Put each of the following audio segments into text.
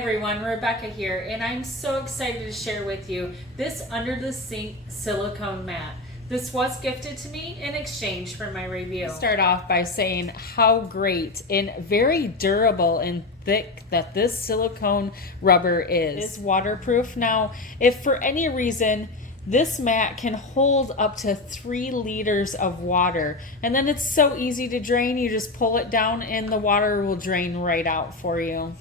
Everyone, Rebecca here, and I'm so excited to share with you this under the sink silicone mat. This was gifted to me in exchange for my review. I'll start off by saying how great and very durable and thick that this silicone rubber is. It's waterproof. Now, if for any reason this mat can hold up to 3 liters of water, and then it's so easy to drain, you just pull it down and the water will drain right out for you.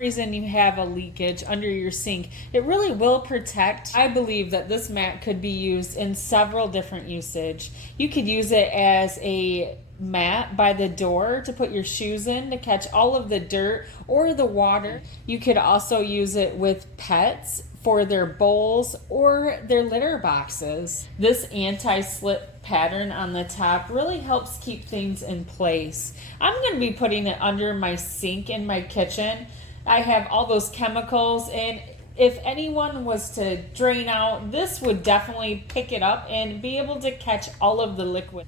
Reason you have a leakage under your sink, it really will protect. I believe that this mat could be used in several different usage. You could use it as a mat by the door to put your shoes in to catch all of the dirt or the water. You could also use it with pets for their bowls or their litter boxes. This anti-slip pattern on the top really helps keep things in place. I'm going to be putting it under my sink in my kitchen. I have all those chemicals, and if anyone was to drain out, this would definitely pick it up and be able to catch all of the liquid.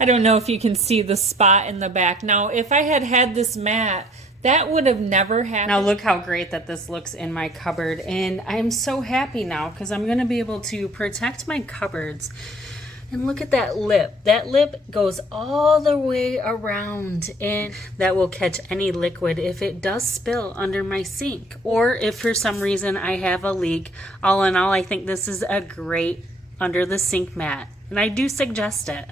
I don't know if you can see the spot in the back. Now, if I had had this mat, that would have never happened. Now look how great that this looks in my cupboard, and I'm so happy now because I'm going to be able to protect my cupboards. And look at that lip. That lip goes all the way around, and that will catch any liquid if it does spill under my sink, or if for some reason I have a leak. All in all, I think this is a great under the sink mat, and I do suggest it.